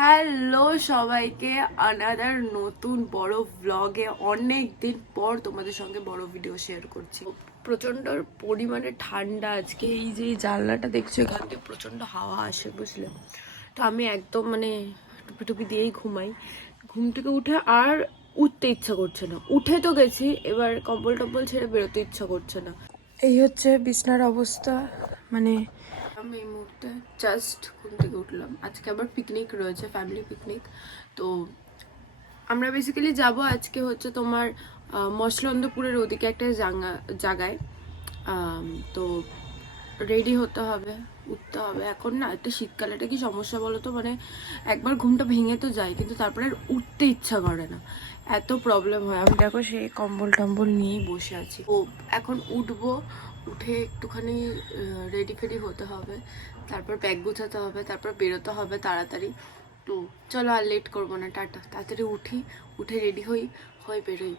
Hello সবাইকে another নতুন বড় ব্লগে অনেক দিন পর তোমাদের সঙ্গে বড় ভিডিও শেয়ার করছি। প্রচণ্ড পরিমাণে ঠান্ডা আজকে এই যে জানলাটা দেখছ এখান থেকে প্রচণ্ড হাওয়া আসে বুঝলে? তো আমি একদম মানে টুপি টুপি দিয়েই ঘুমাই। ঘুম থেকে উঠে আর উঠতে ইচ্ছা করছে না। উঠে তো গেছি এবার কম্বল টম্বল ছেড়ে বেরোতে ইচ্ছা করছে না। এই হচ্ছে বিছনার অবস্থা মানে আমি এই মুহূর্তে জাস্ট ঘুম থেকে উঠলাম। আজকে আবার পিকনিক রয়েছে ফ্যামিলি পিকনিক তো আমরা বেসিক্যালি যাব আজকে হচ্ছে তোমার মসলন্দপুরের ওদিকে একটা জায়গা জায়গায়। তো রেডি হতে হবে, উঠতে হবে। এখন না, একটা শীতকালেটা কি সমস্যা বলো তো মানে একবার ঘুমটা ভেঙে তো যায়, কিন্তু তারপরে উঠতে ইচ্ছা করে না। এত প্রবলেম হয়। আমি দেখো সেই কম্বল টম্বল নিয়েই বসে আছি। ও এখন উঠবো, উঠে একটুখানি রেডি ফেডি হতে হবে। তারপর ব্যাগ গুছাতে হবে, তারপর বেরোতে হবে তাড়াতাড়ি। তো চলো আর লেট করব না, টাটা। তাড়াতাড়ি উঠি, উঠে রেডি হই, হয়ে বেরোই।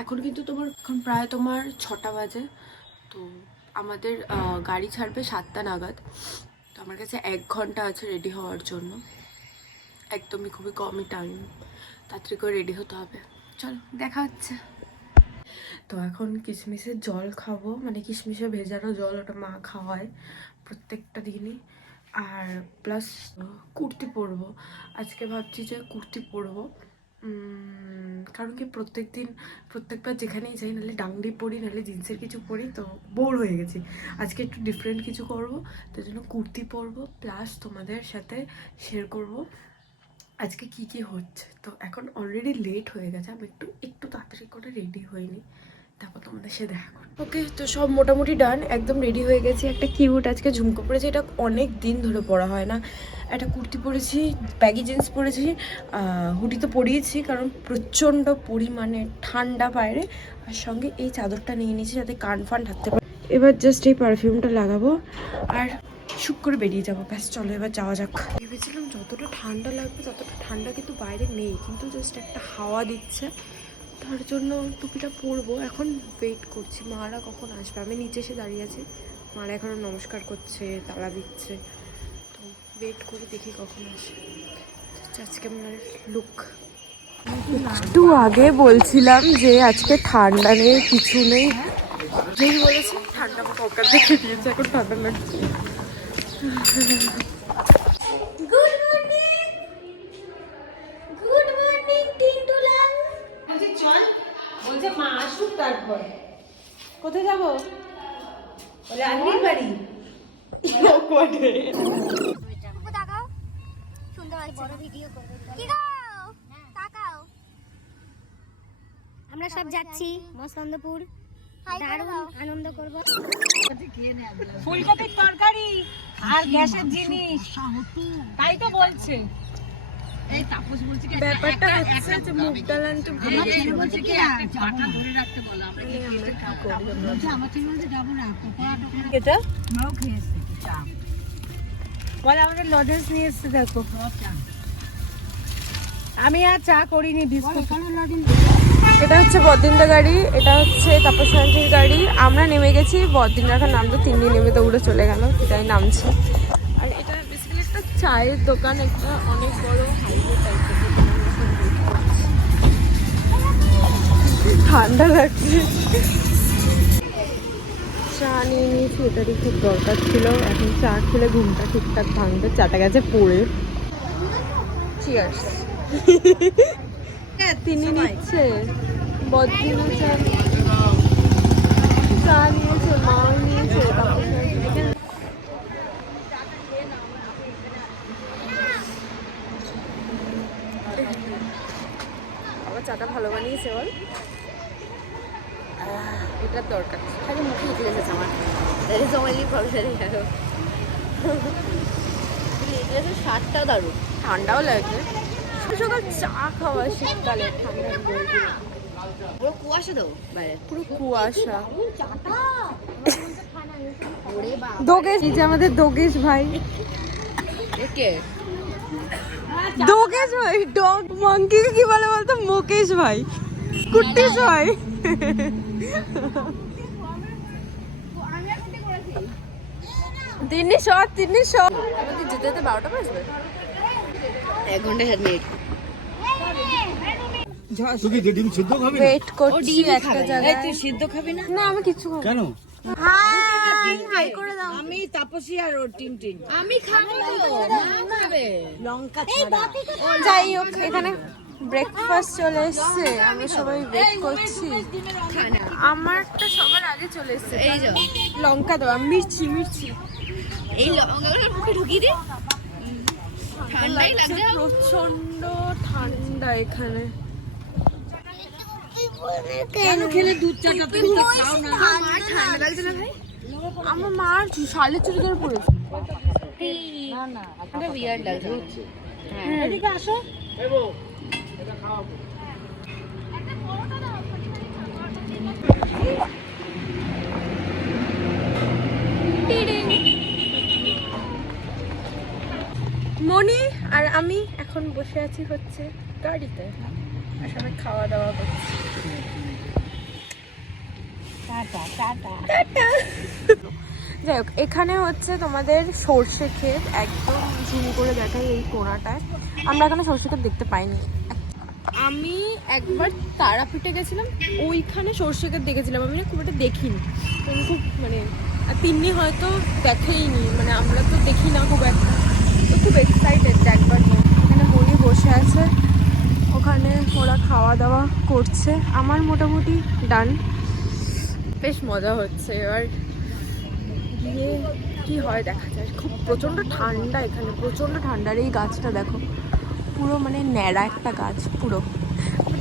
এখন কিন্তু তোমার, এখন প্রায় তোমার ছটা বাজে। তো আমাদের গাড়ি ছাড়বে সাতটা নাগাদ। তো আমার কাছে এক ঘণ্টা আছে রেডি হওয়ার জন্য। একদমই খুবই কমই টাইম তাড়াতাড়ি করে রেডি হতে হবে। চলো, দেখা হচ্ছে। তো এখন কিশমিশের জল খাব। মানে কিশমিশে ভেজানো জল ওটা মা খাওয়ায়। প্রত্যেকটা দিনই। আর প্লাস কুর্তি পরবো। আজকে ভাবছি যে কুর্তি পরবো। কারণ কি প্রত্যেক দিন প্রত্যেকবার যেখানেই যাই, নাহলে ডাংডি পরি, নাহলে জিন্সের কিছু পরি, তো বোর হয়ে গেছি। আজকে একটু ডিফারেন্ট কিছু করব, তার জন্য কুর্তি পরবো প্লাস তোমাদের সাথে শেয়ার করব। আজকে কি কি হচ্ছে? তো এখন অলরেডি লেট হয়ে গেছে, আমি একটু একটু তাড়াতাড়ি করে রেডি হইনি তারপর তোমাদের সাথে দেখা করব। ওকে, তো সব মোটামুটি ডান একদম রেডি হয়ে গেছি। একটা কিউট আজকে ঝুমকো পরেছি এটা অনেক দিন ধরে পরা হয় না। একটা কুর্তি পরেছি ব্যাগি জিন্স পরেছি হুডি তো পরিয়েছি, কারণ প্রচণ্ড পরিমাণে ঠান্ডা বাইরে। আর সঙ্গে এই চাদরটা নিয়ে নিয়েছি যাতে কান ফান ঢাকতে পারে। এবার জাস্ট এই পারফিউমটা লাগাবো, আর শুক করে বেরিয়ে যাব। ব্যাস, চলো এবার যাওয়া যাক। ভেবেছিলাম যতটা ঠান্ডা লাগবে, ততটা ঠান্ডা কিন্তু বাইরে নেই, কিন্তু জাস্ট একটা হাওয়া দিচ্ছে। তার জন্য টুপিটা পরবো। এখন ওয়েট করছি মারা কখন আসবে? আমি নিচে এসে দাঁড়িয়ে আছি। মারা এখনও নমস্কার করছে, তালা দিচ্ছে। তো ওয়েট করে দেখি কখন আসে। আজকে আমার লুক একটু আগে বলছিলাম যে আজকে ঠান্ডা নেই, কিছু নেই। যেই বলেছি, ঠান্ডা দেখে দিয়েছে, এখন ঠান্ডা লাগছে। ভিডিও করবে কি গো? তাকাও। আমরা সব যাচ্ছি। মসন্দপুর। দারুণ আনন্দ করব। ফুলকপির তরকারি আর গ্যাসের জিনিস। তাই তো বলছে। ব্যাপারটা হচ্ছে যে মুগ ডাল আনতে ভুলে গেছি এটা বলে লজেন্স নিয়ে এসছে দেখো। আমি আর চা করিনি বিস্কুট। এটা হচ্ছে বদিনদা গাড়ি এটা হচ্ছে তাপস আন্টির গাড়ি। আমরা নেমে গেছি বদিনদা এখন নামলো তিনটি নেমে তো দৌড়ে চলে গেল এটাই নামছি। আর এটা বেসিক্যালি একটা চায়ের দোকান একটা অনেক বড় ঠান্ডা লাগছে। চা নিয়ে নিয়েছি, এটারই খুব দরকার ছিল। এখন চা খেলে ঘুমটা ঠিকঠাক ভাঙবে, চাটা গেছে পড়ে। চিয়ার্স তিনি নিচ্ছে। বদিনা চা চা নিয়েছে মা নিয়েছে তারপর এখানে- আবার চাটা ভালো বানিয়েছে বল এটার দরকার। খালি মুখে উঠে এসেছে আমার। That is only problem hello শার্টটাও দারুণ। ঠান্ডাও লাগে সকাল চা খাওয়া শীতকালে ঠান্ডা পুরো কুয়াশা দাও বাইরে। পুরো কুয়াশা। দোগেশ আমাদের দোগেশ ভাই। কে? দোগেশ ভাই ডগ মাঙ্কি কি বলে বলতো? মুকেশ ভাই। কুট্টিস ভাই। তিনশো আমাদের যেতে যেতে বারোটা বাজবে এক ঘণ্টা সাত মিনিট তুই সিদ্ধ খাবি না? ওয়েট করছি একটা জায়গায়। তুই সিদ্ধ খাবি না? না আমি কিছু খাব কেন? হাই করে দাও। আমি তাপসী আর ওর টিম টিম। আমি খাব। লঙ্কা যাই হোক এখানে ব্রেকফাস্ট চলে এসছে। আমরা সবাই ওয়েট করছি। আমারটা সবার আগে চলে এসছে। এই লঙ্কা দেওয়া মির্চি মির্চি। এই লঙ্কাগুলো মুখে ঢুকিয়ে দে। ঠান্ডাই লাগছে প্রচণ্ড ঠান্ডা এখানে। কেন খেলে দুধ চাটা তুমি খাও না? ঠান্ডা লাগছে না ভাই? আমার মার শালের চুড়িদার পরেছে। না না এটা বিয়ার লাগছে এদিকে আসো। মনি আর আমি এখন বসে আছি হচ্ছে গাড়িতে। আর সবাই খাওয়া দাওয়া করছি। Tata tata. টাটা। যাই হোক, এখানে হচ্ছে তোমাদের সর্ষে ক্ষেত। একদম ঝুম করে দেখাই এই কোনাটায়। আমরা এখানে সর্ষে ক্ষেত দেখতে পাইনি। আমি একবার তারাপীঠে গেছিলাম, ওইখানে সর্ষে ক্ষেত দেখেছিলাম। আমি না খুব একটা দেখিনি। খুব মানে তিন্নি হয়তো দেখেইনি। মানে আমরা তো দেখি না খুব একটা। তো খুব এক্সাইটেড একবার এখানে মনি বসে আছে। ওখানে ওরা খাওয়া দাওয়া করছে। আমার মোটামুটি ডান বেশ মজা হচ্ছে। এবার গিয়ে কি হয় দেখা যায়। খুব প্রচণ্ড ঠান্ডা এখানে প্রচণ্ড ঠান্ডার এই গাছটা দেখো পুরো মানে ন্যাড়া একটা গাছ পুরো।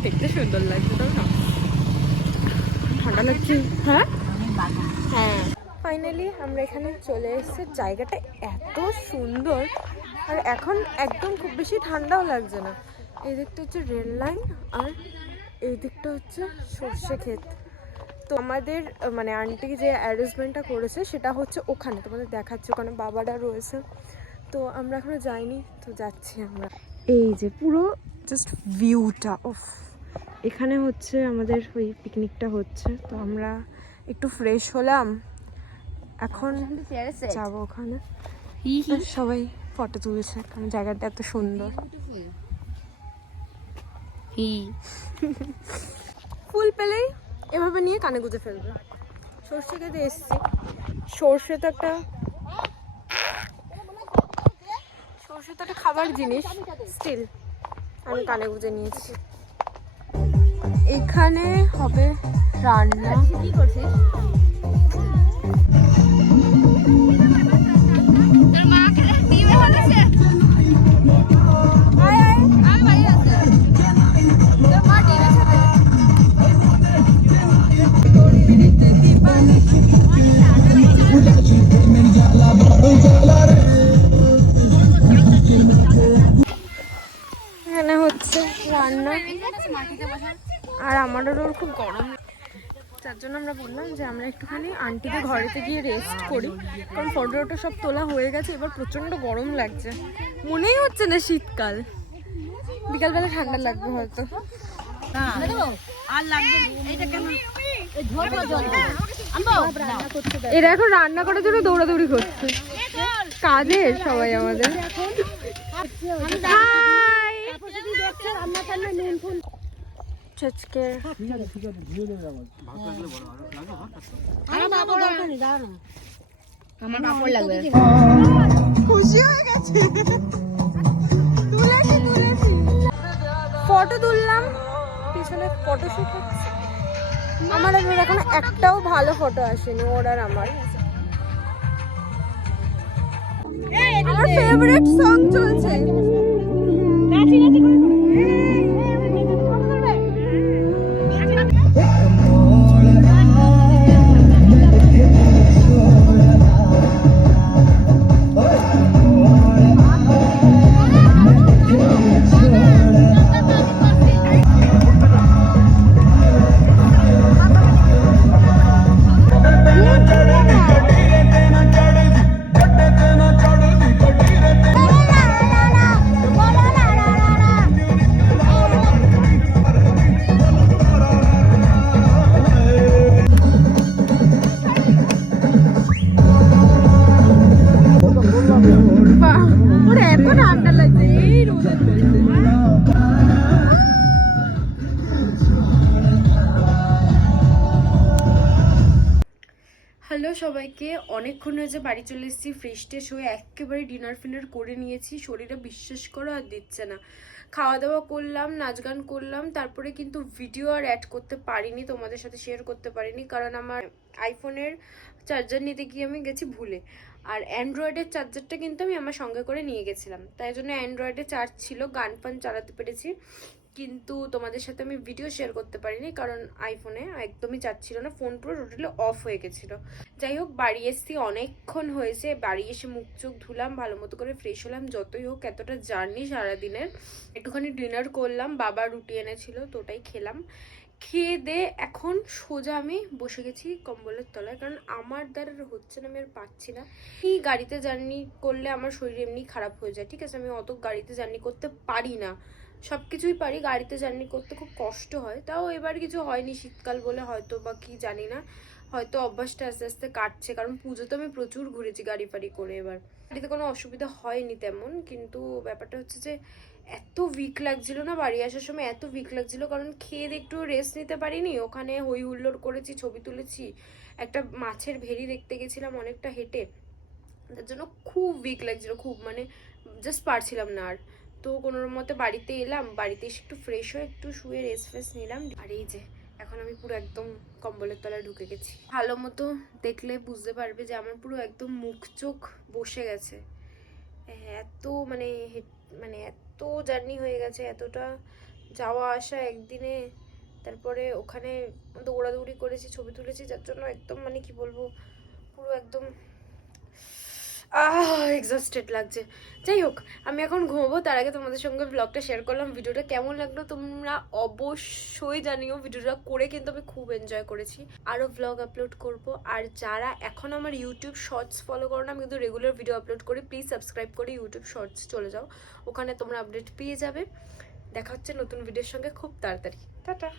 দেখতে সুন্দর লাগছে তাই না? ঠান্ডা লাগছে? হ্যাঁ? হ্যাঁ। ফাইনালি আমরা এখানে চলে এসেছি। জায়গাটা এত সুন্দর আর এখন একদম খুব বেশি ঠান্ডাও লাগছে না। এই দিকটা হচ্ছে রেল লাইন আর এই দিকটা হচ্ছে সর্ষে ক্ষেত। তো আমাদের মানে আন্টি যে অ্যারেঞ্জমেন্টটা করেছে সেটা হচ্ছে ওখানে তোমাদের দেখাচ্ছে ওখানে বাবারা রয়েছে। তো আমরা এখনও যাইনি তো যাচ্ছি আমরা। এই যে পুরো জাস্ট ভিউটা ওফ এখানে হচ্ছে আমাদের ওই পিকনিকটা হচ্ছে তো আমরা একটু ফ্রেশ হলাম। এখন যাব ওখানে। সবাই ফটো তুলছে কারণ জায়গাটা এত সুন্দর। ফুল পেলেই এভাবে নিয়ে কানে গুঁজে ফেলবে। সর্ষে খেতে এসছি। সর্ষে তো একটা সর্ষে তো একটা খাবার জিনিস। স্টিল আমি কানে গুঁজে নিয়েছি। এখানে হবে রান্না। কি করছিস? আর আমাদেরও খুব গরম। যার জন্য আমরা বললাম যে আমরা একটুখানি আন্টিদের ঘরেতে গিয়ে রেস্ট করি। কারণ ফটো টটো সব তোলা হয়ে গেছে, এবার প্রচণ্ড গরম লাগছে। মনেই হচ্ছে না শীতকাল। বিকালবেলা ঠান্ডা লাগবে হয়তো। এরা এখন রান্না করার জন্য দৌড়াদৌড়ি করছে। কাজের সবাই আমাদের। আজকে আমার কাপড় লাগবে খুশি হয়ে গেছে তুলেছি তুলেছি ফটো তুললাম পিছনে ফটো শুট হচ্ছে। আমার ওর একটাও ভালো ফটো আসেনি ওর আর আমার। আমার ফেভারিট সং চলছে। সবাইকে অনেকক্ষণ হয়েছে বাড়ি চলে এসেছি ফ্রেশ ট্রেশ হয়ে একেবারে ডিনার ফিনার করে নিয়েছি, শরীরে বিশ্বাস করো আর দিচ্ছে না। খাওয়া দাওয়া করলাম নাচ গান করলাম, তারপরে কিন্তু ভিডিও আর অ্যাড করতে পারিনি, তোমাদের সাথে শেয়ার করতে পারিনি, কারণ আমার আইফোনের চার্জার নিতে গিয়ে আমি গেছি ভুলে। আর অ্যান্ড্রয়েডের চার্জারটা কিন্তু আমি আমার সঙ্গে করে নিয়ে গেছিলাম। তাই জন্য অ্যান্ড্রয়েডে চার্জ ছিল গান ফান চালাতে পেরেছি। কিন্তু তোমাদের সাথে আমি ভিডিও শেয়ার করতে পারিনি কারণ আইফোনে একদমই চার্জ ছিল না ফোন পুরো টোটালি অফ হয়ে গেছিল। যাই হোক, বাড়ি এসছি, অনেকক্ষণ হয়েছে, বাড়ি এসে মুখ চোখ ধুলাম, ভালো মতো করে ফ্রেশ হলাম, যতই হোক, এতটা জার্নি সারাদিনের। একটুখানি ডিনার করলাম, বাবা রুটি এনেছিল, তো ওটাই খেলাম। খেয়ে দে এখন সোজা আমি বসে গেছি কম্বলের তলায়, কারণ আমার দ্বারা হচ্ছে না, আমি আর পাচ্ছি না। এই গাড়িতে জার্নি করলে আমার শরীর এমনি খারাপ হয়ে যায়, ঠিক আছে? আমি অত গাড়িতে জার্নি করতে পারি না। সব কিছুই পারি, গাড়িতে জার্নি করতে খুব কষ্ট হয়। তাও এবার কিছু হয়নি শীতকাল বলে হয়তো বা কি জানি না। হয়তো অভ্যাসটা আস্তে আস্তে কাটছে, কারণ পুজোতে আমি প্রচুর ঘুরেছি গাড়ি ফাড়ি করে এবার। গাড়িতে কোনো অসুবিধা হয়নি তেমন, কিন্তু ব্যাপারটা হচ্ছে যে এত উইক লাগছিল না বাড়ি আসার সময়, এত উইক লাগছিল, কারণ খেয়ে একটু রেস্ট নিতে পারিনি। ওখানে হই হুল্লোড় করেছি, ছবি তুলেছি, একটা মাছের ভেরি দেখতে গেছিলাম অনেকটা হেঁটে। তার জন্য খুব উইক লাগছিল, খুব মানে জাস্ট পারছিলাম না আর। তো কোনো মতে বাড়িতে এলাম। বাড়িতে এসে একটু ফ্রেশ হয়ে একটু শুয়ে রেস্ট ফ্রেস নিলাম। আর এই যে, এখন আমি পুরো একদম কম্বলের তলায় ঢুকে গেছি। ভালো মতো দেখলে বুঝতে পারবে যে আমার পুরো একদম মুখ চোখ বসে গেছে। এত মানে মানে এত জার্নি হয়ে গেছে, এতটা যাওয়া আসা একদিনে। তারপরে ওখানে দৌড়াদৌড়ি করেছি, ছবি তুলেছি, যার জন্য একদম মানে কি বলব, পুরো একদম এক্সস্টেড লাগছে। যাই হোক, আমি এখন ঘুমাবো, তার আগে তোমাদের সঙ্গে ব্লগটা শেয়ার করলাম। ভিডিওটা কেমন লাগল তোমরা অবশ্যই জানিও, ভিডিওটা করে কিন্তু আমি খুব এনজয় করেছি। আরও ব্লগ আপলোড করব। আর যারা এখন আমার ইউটিউব শর্টস ফলো করো না, আমি কিন্তু রেগুলার ভিডিও আপলোড করি। প্লিজ সাবস্ক্রাইব করে ইউটিউব শর্টস চলে যাও। ওখানে তোমরা আপডেট পেয়ে যাবে। দেখা হচ্ছে নতুন ভিডিওর সঙ্গে খুব তাড়াতাড়ি। টাটা!